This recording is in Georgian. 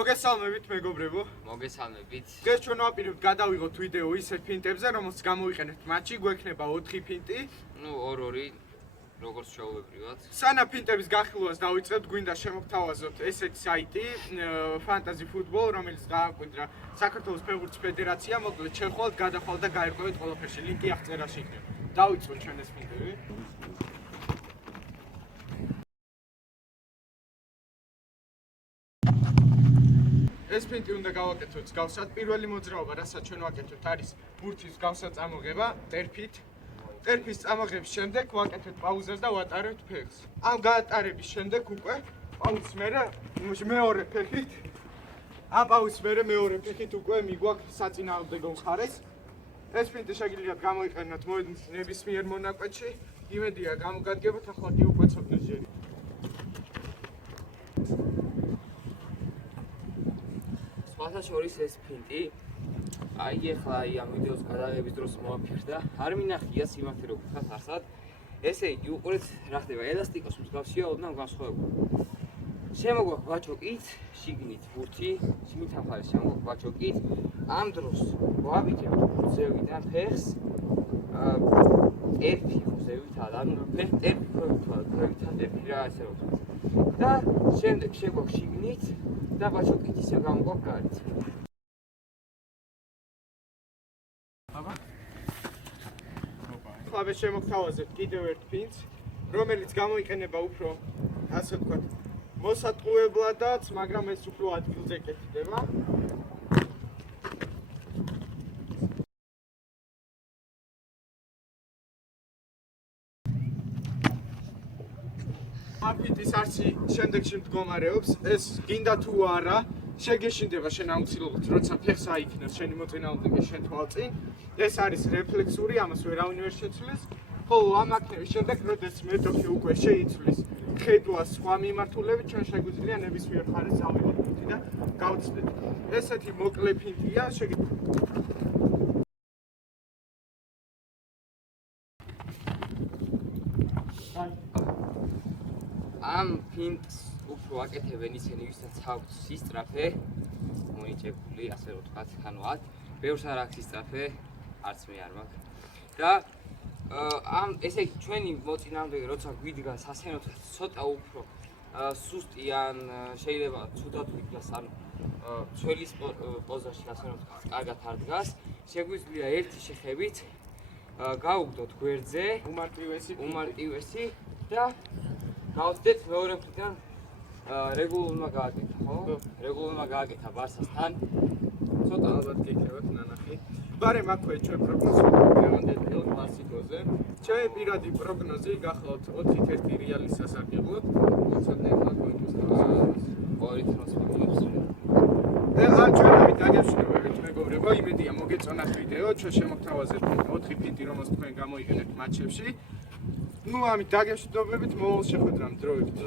მოგესალმებით მეგობრებო. მოგესალმებით. დღეს ჩვენ ვაპირებთ გადავიღოთ ვიდეო ისეთ ფინტებზე, რომელსაც გამოვიყენებთ მატჩში, გვექნება 4 ფინტი. ნუ 2-2 როგორც შეუებრივად. სანამ ფინტების გახილვას დავიწყებთ, გვინდა შემოგთავაზოთ ესეთი საიტი Fantasy Football, რომელიც დააკვირდა საქართველოს ფეხბურთის ფედერაცია, მოკლედ შეხვალთ, გადახვალთ და გაერკვევით ყველაფერში. ლინკი აღწერაში იქნება. დავიწყოთ ჩვენ ეს ფინტები. ეს ფინტი უნდა გავაკეთოთ მსგავსად. პირველი მოძრაობა, რასაც ჩვენ ვაკეთებთ, არის ბურთის მსგავსად წამოღება, ტერფით. ტერფის წამოღების შემდეგ ვაკეთებთ პაუზას და ვატარებთ ფეხს. ამ გაატარების შემდეგ უკვე პაუზის მერე მეორე ფეხით. ამ პაუზის მერე მეორე ფეხით უკვე მიგვაქვს საწინააღმდეგო მხარეს. ეს ფინტი შეგიძლიათ გამოიყენოთ ნებისმიერ მონაკვეთში. იმედია გამოგადგებათ, ახლა კი უკვე ცოტა ჯერი. სხვათა შორის ეს ფინტი ახლა ამ ვიდეოს გადაღების დროს მოაფიქრდა. არ მინახია სიმართლე რო გითხრათ არსად. ესე იგი უყურეთ რა ხდება. ელასტიკოს მსგავსია ოდნავ განსხვავებული. შემოგვაქვს ბაჩოკით, შიგნით ბურთი, შიგნით ახალი შემოგვაქვს ბაჩოკით. ამ დროს ვაბიჯებთ ზევიდან ფეხს. ტერფი ზევითად, ანუ ფეხ ტერფი ქვევითად ტერფი რა ასე რომ ვთქვათ. და შემდეგ შეგვაქვს შიგნით და ბაჩოკით ისე გამოგვაქვს გარეთ. ახლა შემოგთავაზებთ კიდევ ერთ ფინტს, რომელიც გამოიყენება უფრო, ასე ვთქვათ, მოსატყუებლადაც, მაგრამ ეს უფრო ადგილზე კეთდება. ამ ფინტის არსი შემდეგში მდგომარეობს, ეს გინდა თუ არა, შეგეშინდება შენ აუცილებლად, როცა ფეხს აიქნევს შენი მოწინააღმდეგე შენ თვალწინ. ეს არის რეფლექსური, ამას ვერავინ ვერ შეცვლის. ხოლო ამ აქტების შემდეგ, როდესაც მეტოქი უკვე შეიცვლის ხედვას სხვა მიმართულებით, ჩვენ შეგვიძლია ნებისმიერ მხარეს წავიღოთ ფინტი და გავცდეთ. ესეთი მოკლე ფინტია, ამ ფინტს უფრო აკეთებენ ისინი, ვისაც აქვთ სისწრაფე, მონიჭებული, ასე რომ ვთქვათ, ანუ ბევრს არ აქვს სისწრაფე, არც მე არ მაქვს. და ესე იგი ჩვენი მოწინააღმდეგე როცა გვიდგა სასცენოდ ცოტა უფრო სუსტი ან შეიძლება ცუდად ვიდგას, ანუ ცველის პოზაში ასე რომ ვთქვათ, კარგად არ დგას, შეგვიძლია ერთი შეხებით გავუგდოთ გვერდზე, უმარტივესი და გავხდეთ მეორე მხრიდან რეგულარულად გააკეთა, ხო? რეგულარულად გააკეთა ბარსასთან. ცოტა ალბათ გიქნებათ ნანახი. ბარემ აქვე ჩვენ პროგნოზები გამდედელთ კლასიკოზე. ჩემი პირადი პროგნოზი გახალთ 4-1 რეალის სასარგებლოდ. მოცადნებად მოიწევს 2-0. და ჩვენები დაგეშინებებით მეგობრებო, იმედია მოგეწონათ ვიდეო, ჩვენ შემოგთავაზებთ 4 ფინტი, რომელსაც თქვენ გამოიყენებთ მატჩებში. ნუ ამით დაგეშინებებით, მოვალ შეხვედრამ დროებით.